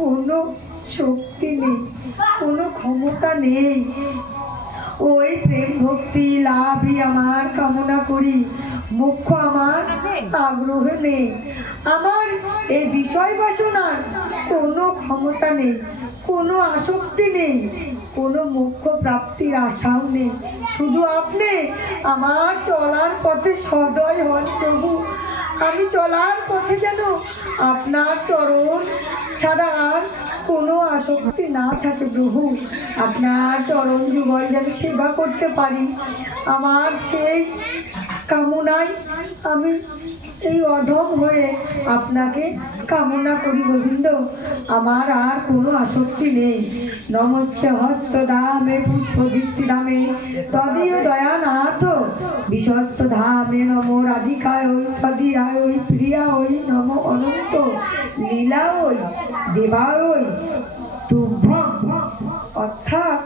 কোনো শক্তি নেই, কোনো ক্ষমতা নেই। ওই প্রেম ভক্তি লাভই আমার কামনা করি, মুখ্য আমার আগ্রহ নেই। আমার এই বিষয় বাসনার কোনো ক্ষমতা নেই, কোনো আসক্তি নেই, কোনো মোক্ষ প্রাপ্তির আশাও নেই। শুধু আপনি আমার চলার পথে সদয় হন প্রভু। আমি চলার পথে যেন আপনার চরণ ছাড়া আর কোনো আসক্তি না থাকে প্রভু। আপনার চরণ যুগল যেন সেবা করতে পারি, আমার সেই কামনায় আমি এই অধম হয়ে আপনাকে কামনা করি গোবিন্দ। আমার আর কোনো আসক্তি নেই। নমস্তে হস্ত ধামে পুষ্পদৃষ্টি ধামে তদীয় দয়ানাথ বিশ্বস্ত ধামে নমো রাধিকায় তদীয়ায় প্রিয়ায় নমো অনন্ত লীলায় দেবায় তুভ্যম। অর্থাৎ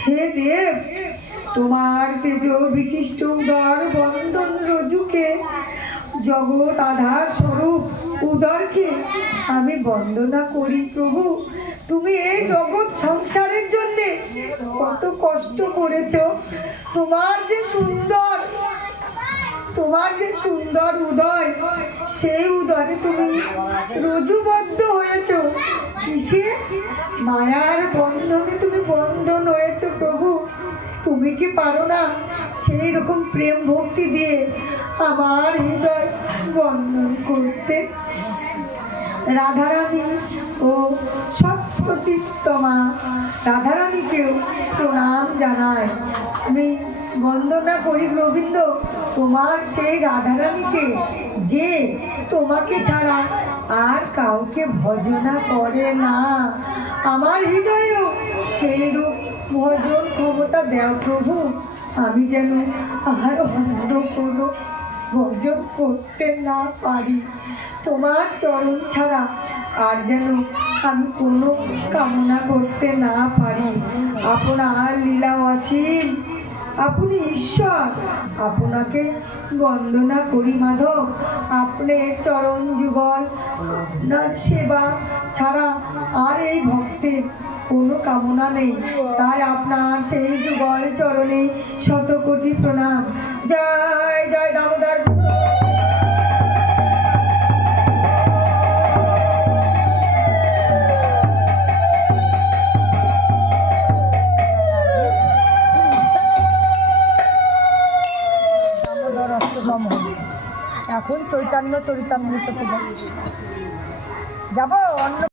হে দেব, তোমার তেজ বিশিষ্ট উদর বন্দন রজুকে, জগৎ আধার স্বরূপ উদরকে আমি বন্দনা করি প্রভু। তুমি এই জগৎ সংসারের জন্য কত কষ্ট করেছ। তোমার যে সুন্দর উদয়, সেই উদরে তুমি রজুবদ্ধ হয়েছ। কিসে? মায়ার বন্ধনে তুমি বন্ধন হয়েছ প্রভু। তুমি কি পারো না সেই রকম প্রেম ভক্তি দিয়ে আমার হৃদয় বন্ধন করতে? রাধারানী ও সত্যচিত্তমা রাধারানীকেও প্রণাম জানায়, আমি বন্দনা করি গোবিন্দ তোমার সেই রাধারানীকে, যে তোমাকে ছাড়া আর কাউকে ভজনা করে না। আমার হৃদয়েও সেই রূপ ভজন ক্ষমতা দেও প্রভু। আমি যেন আর অন্য কোনো ভজন করতে না পারি, তোমার চরণ ছাড়া আর যেন আমি কোনো কামনা করতে না পারি। আপনার লীলা অসীম, আপনি ঈশ্বর, আপনাকে বন্দনা করি মাধব। আপনার চরণ যুগল আপনার সেবা ছাড়া আর এই ভক্তের কোনো কামনা নেই। তাই আপনার সেই যুগল চরণে শতকোটি প্রণাম। জয় জয় দামোদর। এখন চৈতন্য চরিতামৃত যাব অন্য